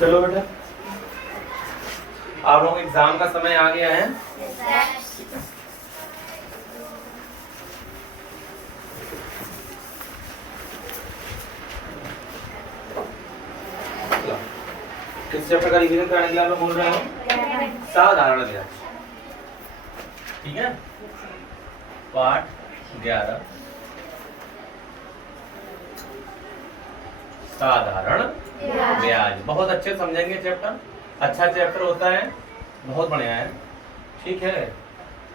चलो बेटा, आप लोग एग्जाम का समय आ गया है। किस चैप्टर का रिवीजन कराने के लिए आप लोग बोल रहे हो? साधारण ब्याज। ठीक है, पाठ 11 साधारण ब्याज। बहुत अच्छे समझेंगे चैप्टर, अच्छा चैप्टर होता है, बहुत बढ़िया है। ठीक है,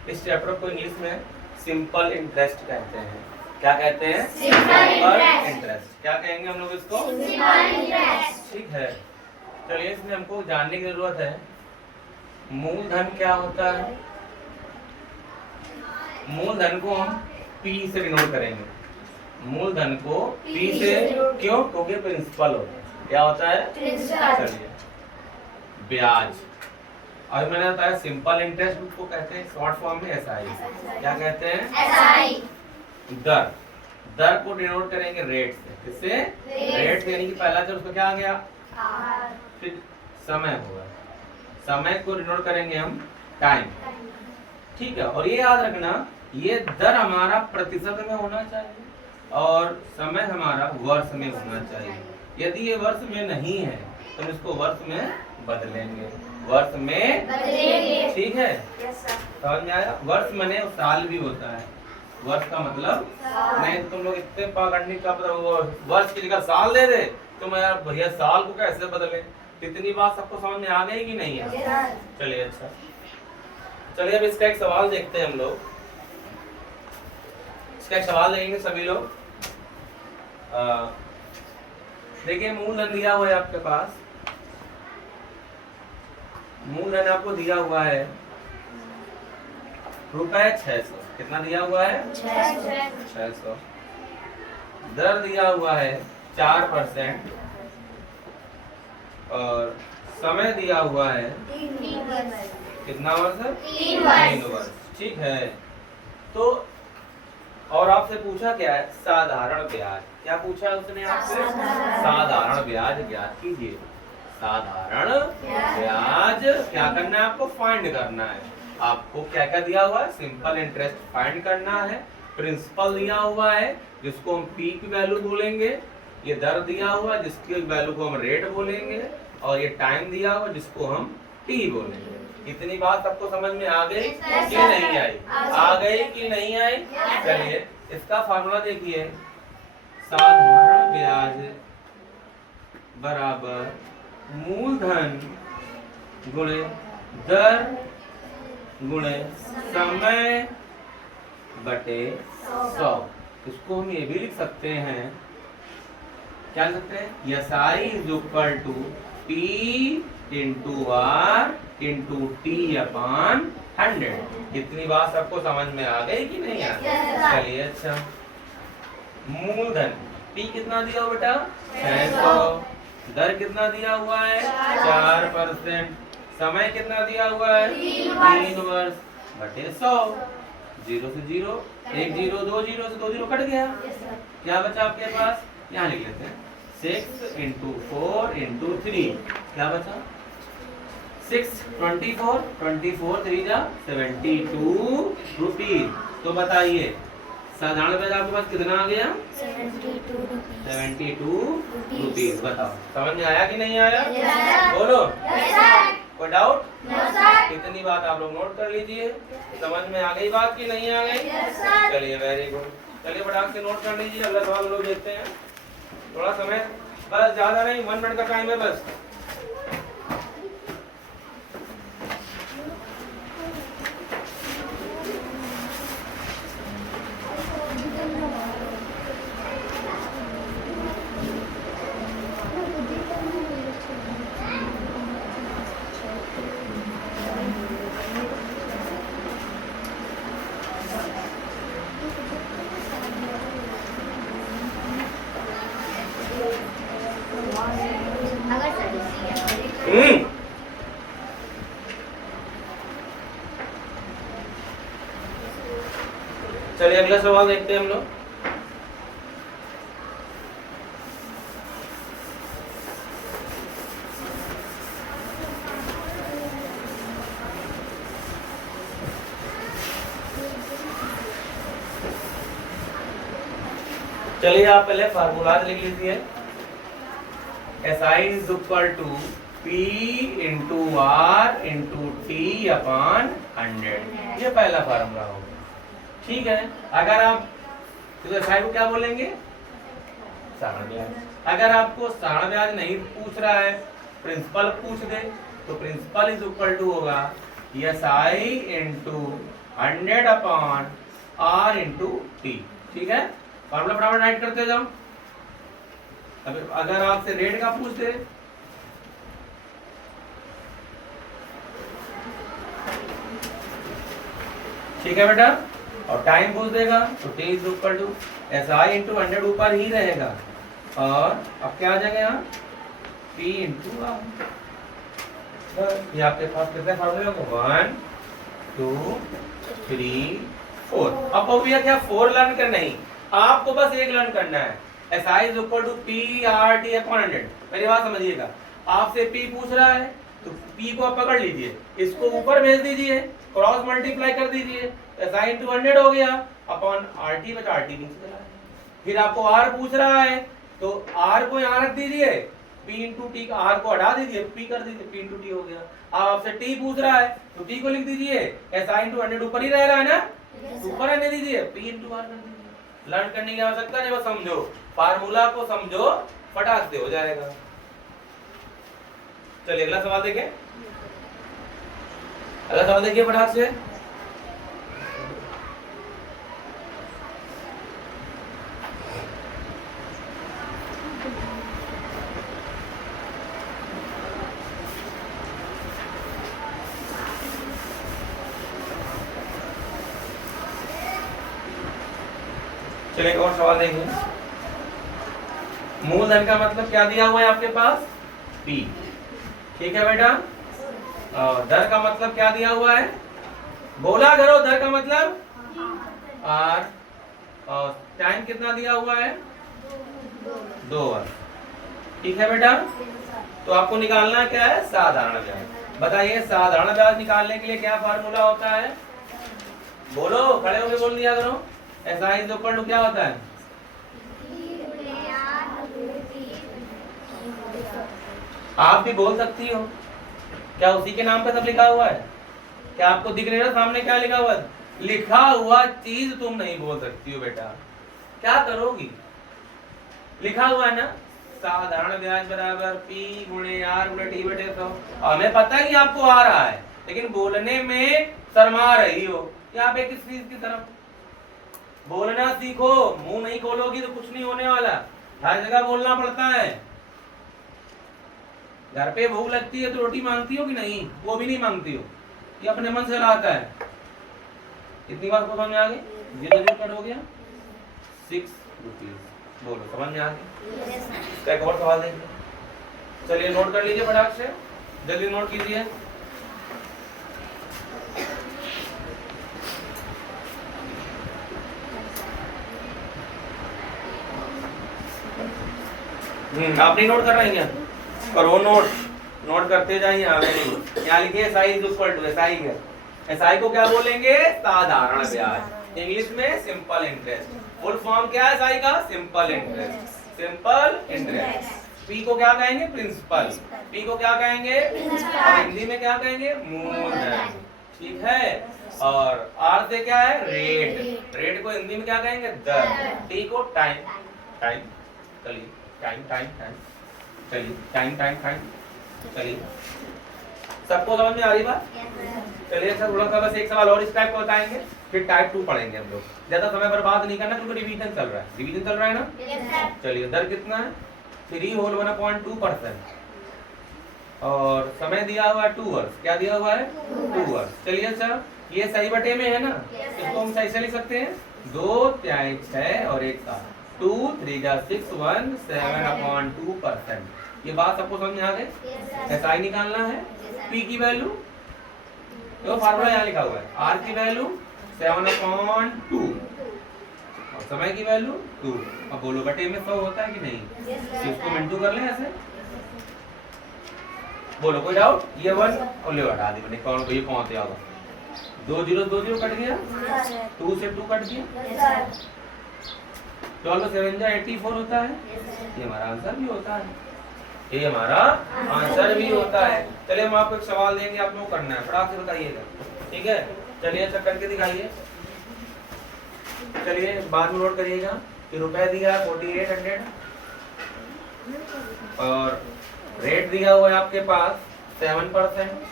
इस चैप्टर को इंग्लिश में सिंपल इंटरेस्ट कहते हैं। क्या कहते हैं? Simple interest. क्या कहेंगे हम लोग इसको? Simple interest. ठीक है, चलिए इसमें हमको जानने की जरूरत है मूलधन क्या होता है। मूलधन को हम P से डिनोट करेंगे। मूलधन को P से, क्यों? क्योंकि प्रिंसिपल होता है। क्या होता है? प्रिंसिपल। चलिए, ब्याज, अभी मैंने बताया सिंपल इंटरेस्ट को कहते हैं शॉर्ट फॉर्म में SI। क्या कहते हैं? SI। दर, दर को डिनोट करेंगे रेट से। किससे? रेट से, यानी कि पहला जो उसका क्या आ गया? फिर समय होगा, समय को डिनोट करेंगे हम टाइम। ठीक है, और ये याद रखना, ये दर हमारा प्रतिशत में होना चाहिए और समय हमारा वर्ष में होना चाहिए। यदि ये वर्ष में नहीं है तो हम इसको वर्ष में बदलेंगे, वर्ष में बदलेंगे। ठीक है, समझ में आया? वर्ष मने साल भी होता है। वर्ष का मतलब नहीं तो तुम लोग इतने पागंडी का वर्ष की जगह साल दे दे तो मैं यार भैया साल को कैसे बदले। इतनी बात सबको समझ में आ गई कि नहीं आ? चलिए, अच्छा, चलिए अब इसका एक सवाल देखते हैं हम लोग। इसका एक सवाल देखेंगे सभी लोग। देखिए, मूलधन दिया हुआ है आपके पास। मूलधन आपको दिया हुआ है रुपए 600। कितना दिया हुआ है? 600। दर दिया हुआ है 4% और समय दिया हुआ है 3 वर्ष। कितना वर्ष? 3 वर्ष। ठीक है, तो और आपसे पूछा क्या है? साधारण ब्याज। क्या पूछा है उसने आपसे? साधारण ब्याज ज्ञात कीजिए। साधारण ब्याज क्या करना है आपको? फाइंड करना है। आपको क्या क्या दिया हुआ है? सिंपल इंटरेस्ट फाइंड करना है, प्रिंसिपल दिया हुआ है जिसको हम P की वैल्यू बोलेंगे, ये दर दिया हुआ है जिसकी वैल्यू को हम रेट बोलेंगे, और ये टाइम दिया हुआ जिसको हम T बोलेंगे। इतनी बात सबको समझ में आ गई कि नहीं आई? आ गई कि नहीं आई? चलिए, इसका फार्मूला देखिए। साधारण ब्याज बराबर मूलधन गुणे दर गुणे समय बटे 100। इसको हम ये भी लिख सकते हैं, क्या लिख सकते हैं? SI is equal to P into R into T/100। इतनी बात सबको समझ में आ गई कि नहीं आ गई? चलिए, अच्छा, मूलधन P कितना दिया हुआ बेटा? 600। दर कितना दिया हुआ है? 4%। समय कितना दिया हुआ है? 3 वर्ष बटे 100। 0 से 0, 1 0, 2 0 से 2 0 कट गया। क्या बचा आपके पास? यहाँ लिख लेते हैं 6 इंटू 4 इंटू 3। क्या बचा? 6 24, 24 3 जा 72 रुपीज। तो बताइए साधारण ब्याज आपके पास कितना आ गया? 72 रुपीज। बताओ, समझ में आया कि नहीं आया? बोलो, कोई डाउट? कितनी बात आप लोग नोट कर लीजिए। समझ में आ गई बात की नहीं आ गई? चलिए, वेरी गुड। चलिए फटाक से नोट कर लीजिए। अगला सवाल लोग देखते हैं। थोड़ा समय, बस ज्यादा नहीं, 1 मिनट का टाइम है बस। चलिए अगला सवाल देखते हैं हम लोग। चलिए आप पहले फार्मूला लिख लीजिए। SI is equal to P into R into T upon 100। ये पहला फार्मूला होगा, ठीक है। अगर आप तो SI को क्या बोलेंगे? साधारण ब्याज। अगर आपको साधारण ब्याज नहीं पूछ रहा है, प्रिंसिपल पूछ दे, तो प्रिंसिपल इज इक्वल टू होगा SI into 100 upon R into T, ठीक है। फॉर्मूला फटाफट राइट करते जाओ। अब अगर आपसे रेट का पूछ दे, ठीक है बेटा, और टाइम पूछ देगा तो T is equal to SI into 100 ऊपर ही रहेगा, और अब क्या आ जाएगा यहाँ P इंटू R। ये आपके पास कितने फार्मूले होंगे? 1 2 3 4। अब भैया क्या 4 लर्न करना ही, आपको बस एक लर्न करना है। SI is equal to PRT upon 100। मेरी बात समझिएगा, आपसे P पूछ रहा है तो P को आप पकड़ लीजिए, इसको ऊपर भेज दीजिए, क्रॉस मल्टीप्लाई कर दीजिए, SI इंटू 100 हो गया अपॉन RT बचा RT नीचे चला है। फिर आपको R पूछ रहा है तो R को यहाँ रख दीजिए, P इंटू T का R को हटा दीजिए, P कर दीजिए, P इंटू T हो गया। अब आपसे T पूछ रहा है तो T को लिख दीजिए, SI इंटू 100 ऊपर ही रह रहा है ना, ऊपर रहने दीजिए, P इंटू R कर दीजिए। लर्न करने की आवश्यकता नहीं, बस समझो, फार्मूला को समझो, फटाक से हो जाएगा। चलिए अगला सवाल देखें, अगला सवाल देखिए फटाक से। चलिए एक और सवाल देखेंगे। मूलधन का मतलब क्या दिया हुआ है आपके पास? P, ठीक है बेटा। दर का मतलब क्या दिया हुआ है? बोला करो, दर का मतलब R। और टाइम कितना दिया हुआ है? 2 वर्ष, ठीक है बेटा। तो आपको निकालना क्या है? साधारण ब्याज। बताइए साधारण ब्याज निकालने के लिए क्या फार्मूला होता है? बोलो, खड़े होकर बोल दिया करो। SI इज इक्वल टू क्या होता है? आप भी बोल सकती हो, क्या उसी के नाम पे सब लिखा हुआ है? क्या आपको दिख रहा है सामने क्या लिखा हुआ है? लिखा हुआ चीज तुम नहीं बोल सकती हो बेटा, क्या करोगी? लिखा हुआ है ना, साधारण ब्याज बराबर P गुणे R गुणे T बटे 100। हमें पता है कि आपको आ रहा है, लेकिन बोलने में शर्मा रही हो। यहाँ पे किस चीज की तरफ? बोलना सीखो, मुंह नहीं खोलोगी तो कुछ नहीं होने वाला। हर जगह बोलना पड़ता है। घर पे भूख लगती है तो रोटी मांगती हो कि नहीं? वो भी नहीं मांगती हो, ये अपने मन से लाता है। इतनी बात समझ में आ गई? 0 कट हो गया 6 रुपीज। बोलो समझ में आ गई? एक और सवाल देखिए, चलिए नोट कर लीजिए फटाक से, जल्दी नोट कीजिए। आप नहीं नोट कर रहे हैं क्या? करो नोट, नोट करते जाइए। यहाँ लिखिए SI is equal to, SI है, SI को क्या बोलेंगे? साधारण ब्याज, इंग्लिश में सिंपल इंटरेस्ट। फुल फॉर्म क्या है SI का? Simple interest, simple interest. P को क्या कहेंगे? प्रिंसिपल। P को क्या कहेंगे? और हिंदी में क्या कहेंगे? मूलधन, ठीक है। और R से क्या है? रेट। रेट को हिंदी में क्या कहेंगे? दर। T को टाइम, टाइम, चलिए टाइम टाइम टाइम, चलिए टाइम टाइम टाइम, चलिए सबको समझ में आ रही बात? चलिए अच्छा, थोड़ा सा बस एक सवाल और इस टाइप को बताएंगे, फिर टाइप 2 पढ़ेंगे हम लोग। ज्यादा समय बर्बाद नहीं करना क्योंकि रिवीजन चल रहा है। रिवीजन चल रहा है ना? चलिए दर कितना है? 3 होल 1/2%, और समय दिया हुआ है 2 वर्ष। क्या दिया हुआ है? 2 वर्ष। चलिए अच्छा, ये सही बटे में है ना, इसको हम सही से लिख सकते हैं। 2 3 6 और 1 7, 2 3 6 1 7/2%। ये बात सबको समझ में आ गई? SI निकालना है, P की वैल्यू, तो फार्मूला यहाँ लिखा हुआ है, R की वैल्यू 7/2 और समय की वैल्यू 2। अब बोलो बटे में 100 होता है कि नहीं? इसको मिनटू कर लें ऐसे। बोलो कोई डाउट? ये 1 और ले हटा दी मैंने, कौन को ये पहुंच गया होगा? 2 0 कट गया, 2 से 2 कट गया, 12 7 जा 84 होता है। ये हमारा आंसर भी होता है, ये हमारा आंसर भी होता है। चलिए हम आपको एक सवाल देंगे, आप लोग करना है, फटाक से बताइएगा, ठीक है। चलिए अच्छा करके दिखाइए। चलिए बाद में नोट करिएगा कि रुपए दिया है 4800 और रेट दिया हुआ है आपके पास 7%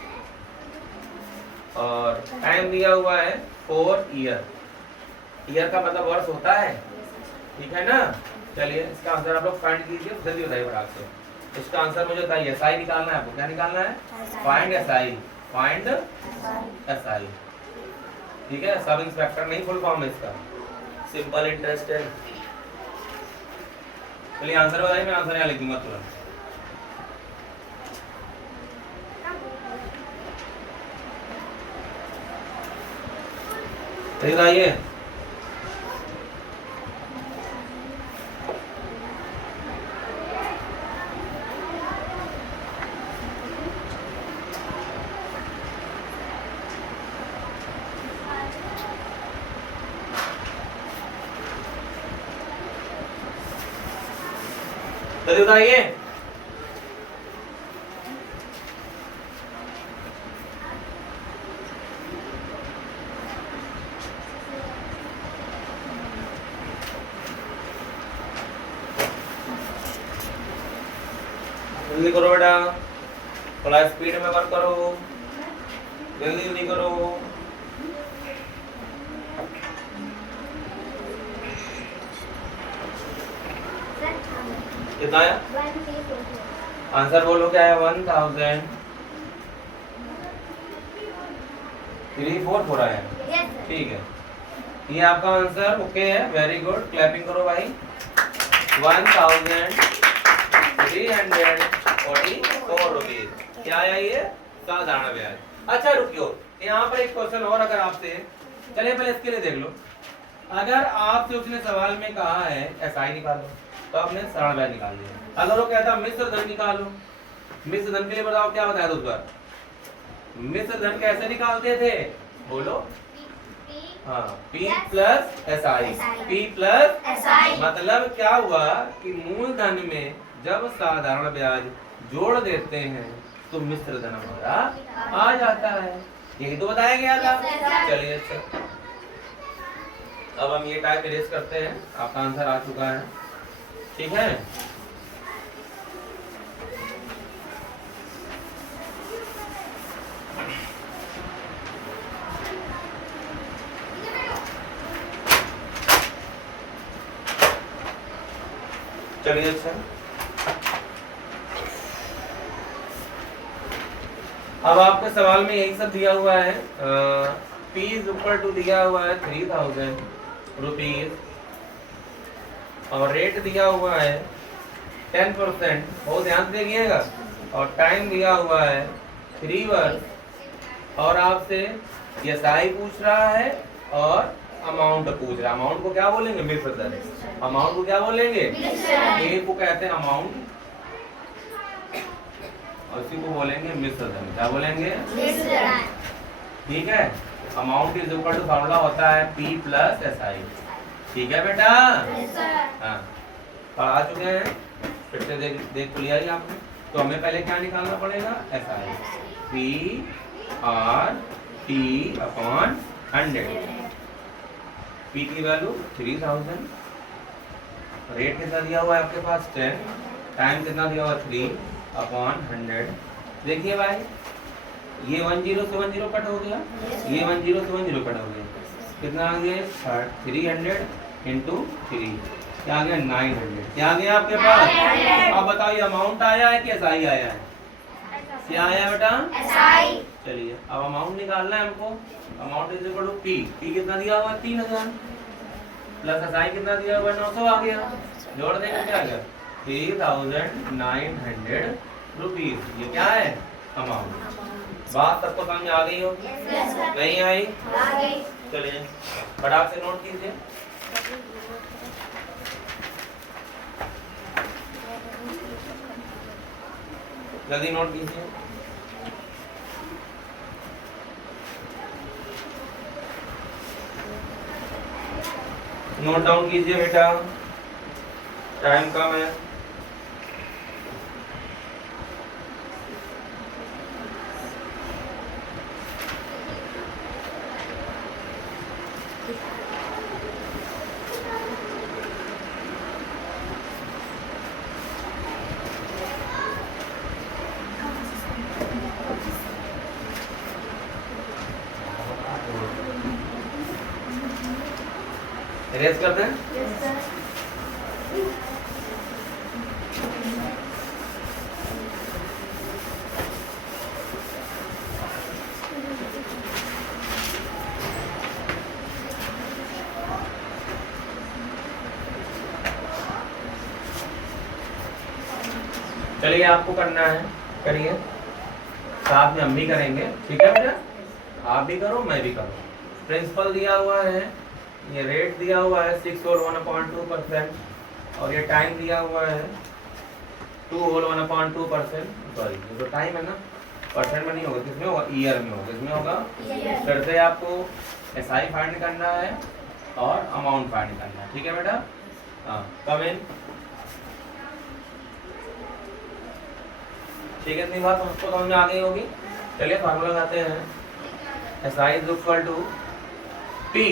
और टाइम दिया हुआ है 4 ईयर। ईयर का मतलब वर्ष होता है, ठीक है ना। चलिए इसका आंसर आप लोग फाइंड कीजिए, जल्दी बताइए फटाक से। इसका आंसर मुझे बताइए, एसआई निकालना है आपको। क्या निकालना है? फाइंड एसआई, फाइंड एसआई, ठीक है। सब इंस्पेक्टर नहीं, फुल फॉर्म है इसका, सिंपल इंटरेस्ट है। चलिए आंसर बताइए, मैं आंसर यहाँ लिख दूंगा तुरंत। बताइए जल्दी बताइए। जल्दी करो बेटा, थोड़ा स्पीड में वर्क करो, जल्दी जल्दी करो। कितना आया? आंसर बोलो क्या है? 1344 आया, ठीक है। ये आपका आंसर ओके है, वेरी गुड, क्लैपिंग करो भाई। 1344 रुपीज क्या आया? ये साधारण ब्याज। अच्छा रुकियो, यहाँ पर एक क्वेश्चन और अगर आपसे, चलिए पहले इसके लिए देख लो। अगर आपसे उसने सवाल में कहा है एसआई निकालो, तो आपने सरल ब्याज निकाल दिया। अगर वो कहता मिश्र धन निकालो, मिश्र धन के लिए बताओ क्या बताया था उस बार? मिश्र धन कैसे निकालते थे बोलो? हाँ, P plus SI, P plus SI। मतलब क्या हुआ कि मूलधन में जब साधारण ब्याज जोड़ देते हैं तो मिश्र धन हमारा आ जाता है, यही तो बताया गया था। चलिए अच्छा, अब हम ये टाइप इरेज करते हैं, आपका आंसर आ चुका है, ठीक है। चलिए अच्छा, अब आपके सवाल में यही सब दिया हुआ है। P इज इक्वल टू दिया हुआ है 3000 रुपीज और रेट दिया हुआ है 10%, बहुत ध्यान से देखिएगा, और टाइम दिया हुआ है 3 वर्ष और आपसे एसआई पूछ रहा है और अमाउंट पूछ रहा है। अमाउंट को क्या बोलेंगे? मिश्र धन। अमाउंट को क्या बोलेंगे? ए को कहते हैं अमाउंट और इसी को बोलेंगे मिश्र धन। क्या बोलेंगे? ठीक है। Amount is equal to formula होता है P प्लस SI, ठीक है बेटा। हाँ, आ चुके हैं, फिर से देख तो लिया ही आपने। तो हमें पहले क्या निकालना पड़ेगा? SI, P R T upon 100। P की वैल्यू 3000, रेट कितना दिया हुआ है आपके पास 10, टाइम कितना दिया हुआ 3 अपॉन 100। देखिए भाई, ये 10 से 10 कट हो गया, ये 10 से 10 कट हो गया, कितना आ गया? 300 इंटू 3, क्या आ गया? 900। क्या आ गया आपके पास? अब बताइए अमाउंट आया है कि एसआई आया है? क्या आया बेटा? एसआई। चलिए अब अमाउंट निकालना है हमको। Amount is equal to P कितना दिया हुआ है? 3000 प्लस एसआई कितना दिया हुआ है? 900 आ गया, जोड़ देंगे क्या आ गया? 3900 रुपीज। ये क्या है? अमाउंट। बात सबको समझ आ गई होगी? नहीं आई? चलिए फटाक से नोट कीजिए। जल्दी नोट कीजिए। नोट डाउन कीजिए बेटा, टाइम कम है। इरेज करते हैं। Yes, sir. चलिए आपको करना है, करिए, साथ में हम भी करेंगे, ठीक है बेटा? आप भी करो, मैं भी करूँ। प्रिंसिपल दिया हुआ है, ये रेट दिया हुआ है 6 होल 1/2% और ये टाइम दिया हुआ है 2 होल 1/2%। सॉरी, ये तो टाइम है ना, परसेंट में नहीं होगा, किसमें होगा? ईयर में होगा। किसमें होगा? Yes. फिर से आपको एसआई फाइंड करना है और अमाउंट फाइंड करना है, ठीक है बेटा? हाँ, कम इन। ठीक है, इतनी बात हमको समझ में आ गई होगी। चलिए फार्मूला लगाते हैं। S I is equal to P,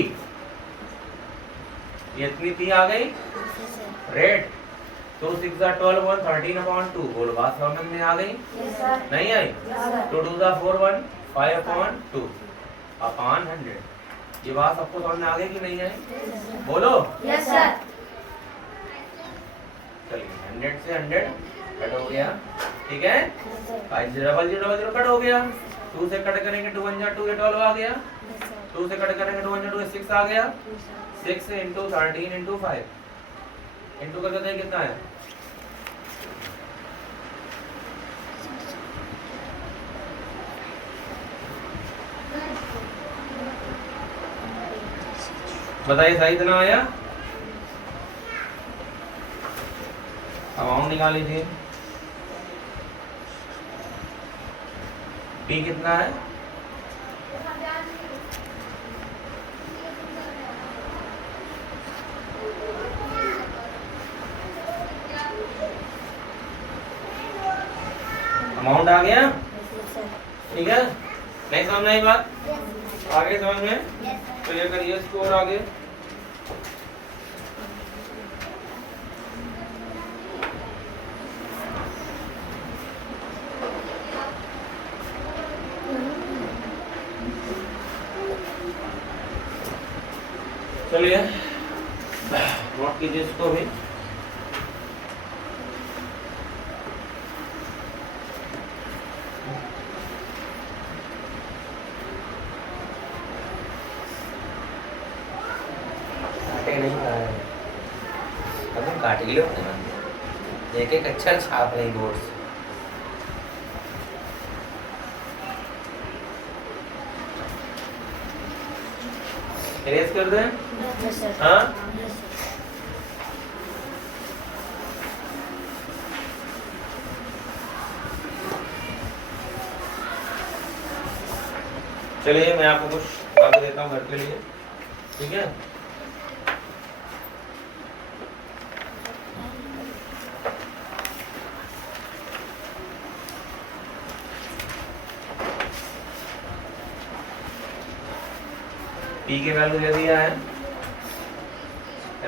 ये इतनी पी आ गई रेट, 2 6 12 1 13/2 बोलो, बात समझ में आ गई? Yes, sir. नहीं आई? Yes, sir. 2 2 4 1 5/2 अपॉन 100। ये बात सबको समझ में आ गई कि नहीं आई? बोलो। Yes, sir. चलिए 100 से 100 कट हो गया, ठीक है? Yes, sir. 5 0 0 0 कट हो गया। 2 से कट करेंगे 2 1 2 ये 12 आ गया। Yes, sir. 2 से कट करेंगे 2 1 2 6 आ गया। Yes, sir. 6 into 13 into 5 into कर देते हैं, कितना है? बताइए, सही इतना आया? अमाउंट निकाल लीजिए। पी कितना है? अमाउंट आ गया, Yes, sir. ठीक है? नहीं समझ में आई बात? Yes. आगे समझ में? Yes, sir. तो ये करिए इसको और आगे। चलिए नोट कीजिए इसको भी। काटे नहीं खा रहे, अब काट ही लो अपने मन में। एक एक अक्षर छाप रही बोर्ड से। इरेज कर दें? Yes, sir. हाँ? Yes, sir. चलिए मैं आपको कुछ वर्क देता हूँ घर के लिए, ठीक है? पी की वैल्यू दे दिया है,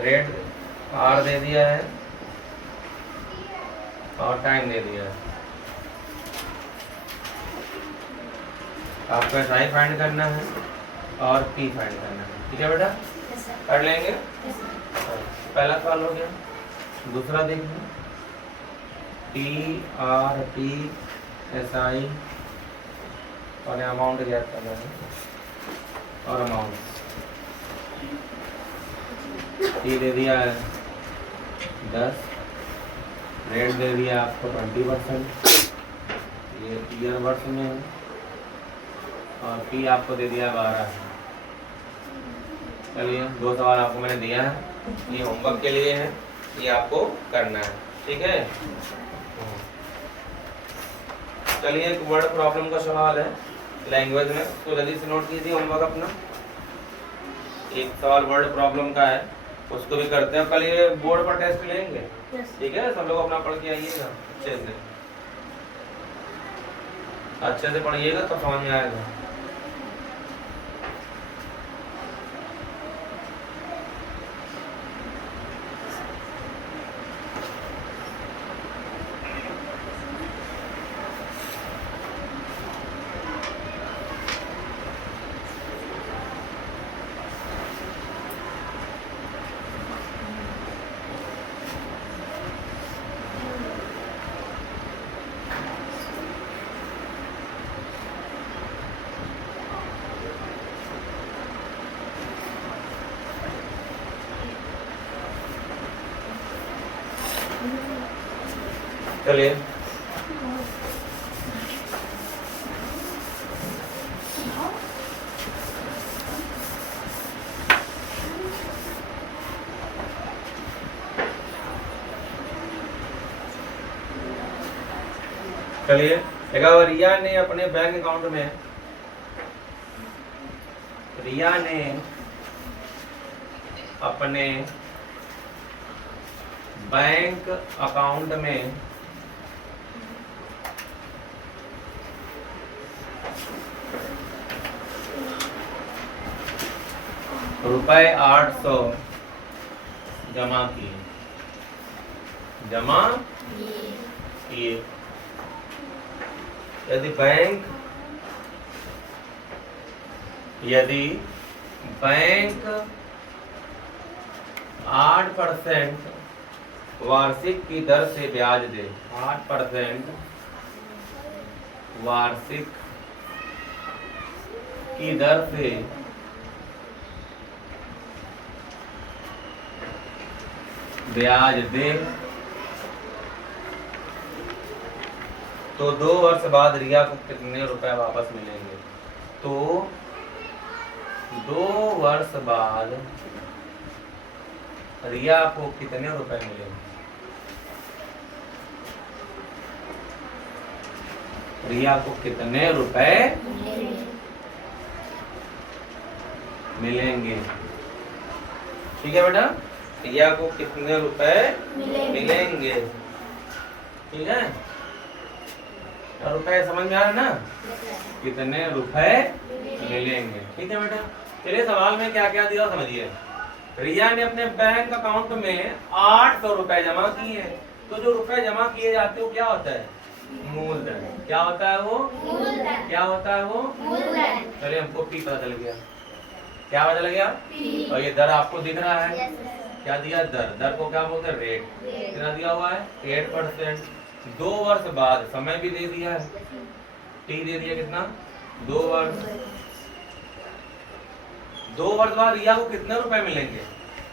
रेट आर दे दिया है और टाइम दे दिया है। आपको एसआई फाइंड करना है और पी फाइंड करना है, ठीक है बेटा? Yes, sir. कर लेंगे। Yes, sir. पहला सवाल हो गया, दूसरा देखिए। P R P S I और अमाउंट ज्ञात करना है और अमाउंट पी दे दिया है 10, रेट दे दिया आपको 20%, ये ईयर वर्ष में है और पी आपको दे दिया 12 है। चलिए 2 सवाल आपको मैंने दिया है, ये होमवर्क के लिए है, ये आपको करना है, ठीक है? चलिए एक वर्ड प्रॉब्लम का सवाल है लैंग्वेज में, तो जल्दी से नोट कीजिए होमवर्क अपना। एक सवाल वर्ड प्रॉब्लम का है, उसको भी करते हैं। कल ये बोर्ड पर टेस्ट लेंगे, Yes. ठीक है? सब लोग अपना पढ़ के आइएगा अच्छे से पढ़िएगा तो समझ में आएगा। चलिए चलिए देखा, रिया ने अपने बैंक अकाउंट में, रिया ने अपने बैंक अकाउंट में रुपए 800 जमा किए, जमा किए। यदि बैंक 8% वार्षिक की दर से ब्याज दे, 8% वार्षिक की दर से ब्याज दे, तो 2 वर्ष बाद रिया को कितने रुपए वापस मिलेंगे? तो 2 वर्ष बाद रिया को कितने रुपए मिलेंगे? रिया को कितने रुपए मिलेंगे? ठीक है बेटा, रिया को कितने रुपए मिलेंगे? ठीक है, रुपए समझ में आ रहा है ना? कितने रुपए मिलेंगे? ठीक है बेटा, चलिए सवाल में क्या क्या दिया समझिए। रिया ने अपने बैंक अकाउंट में 800 रुपए जमा किए हैं, तो जो रुपए जमा किए जाते हैं वो क्या होता है? मूलधन। क्या होता है वो? मूलधन। क्या होता है वो? मूलधन। चलिए हमको पी पता चल गया। क्या पता चल गया? और ये दर आपको दिख रहा है, क्या दिया? दर। दर को क्या बोलते हैं? रेट। कितना दिया हुआ है? 8%। 2 वर्ष बाद समय भी दे दिया है, टी दे दिया कितना? 2 वर्ष। 2 वर्ष बाद रिया को कितने रुपए मिलेंगे?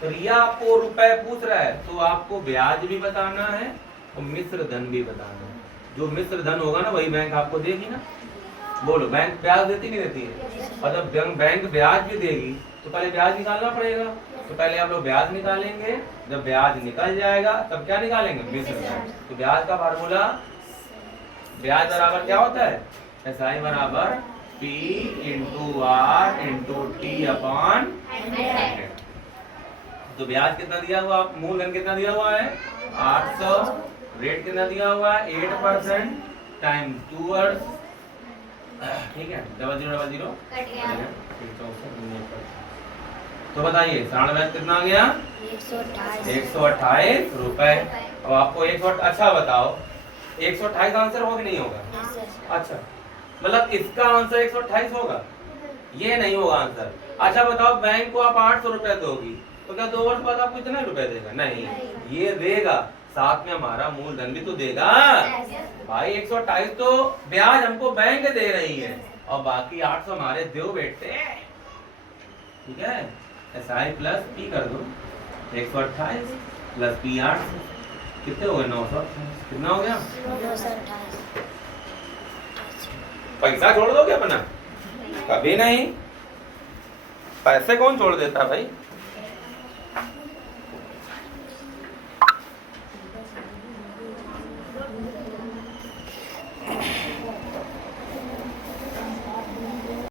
तो रिया आपको रुपए पूछ रहा है तो आपको ब्याज भी बताना है और मिश्र धन भी बताना है। जो मिश्र धन होगा ना वही बैंक आपको देगी ना। बोलो, बैंक ब्याज देती नहीं देती है? और जब बैंक ब्याज भी देगी तो पहले ब्याज निकालना पड़ेगा। तो पहले आप लोग ब्याज निकालेंगे, जब ब्याज निकल जाएगा तब क्या निकालेंगे? मिश्र धन। तो ब्याज का फार्मूला, ब्याज बराबर क्या होता है? SI बराबर P into R into T upon 100। तो ब्याज कितना दिया हुआ? मूलधन कितना दिया हुआ है? 800। रेट कितना दिया हुआ है? 8% टाइम 2 वर्ष। ठीक है, 0000 कट गया। तो बताइए 93 कितना आ गया? 128 रुपए। और आपको 100, अच्छा बताओ 128 आंसर होगा कि नहीं होगा? अच्छा, मतलब इसका आंसर 128 होगा? ये नहीं होगा आंसर। अच्छा बताओ, बैंक को आप 800 रुपए दोगी तो क्या 2 वर्ष बाद आपको इतने रुपए देगा? नहीं, ये देगा, साथ में हमारा मूलधन भी तो देगा भाई। 128 तो ब्याज हमको बैंक दे रही है और बाकी 800 हमारे दो बेटे। ठीक है, SI प्लस P कर दो। 128 प्लस P 800 कितने हो गए? 900। कितना हो गया? 928। पैसा छोड़ दोगे अपना? कभी नहीं, पैसे कौन छोड़ देता भाई?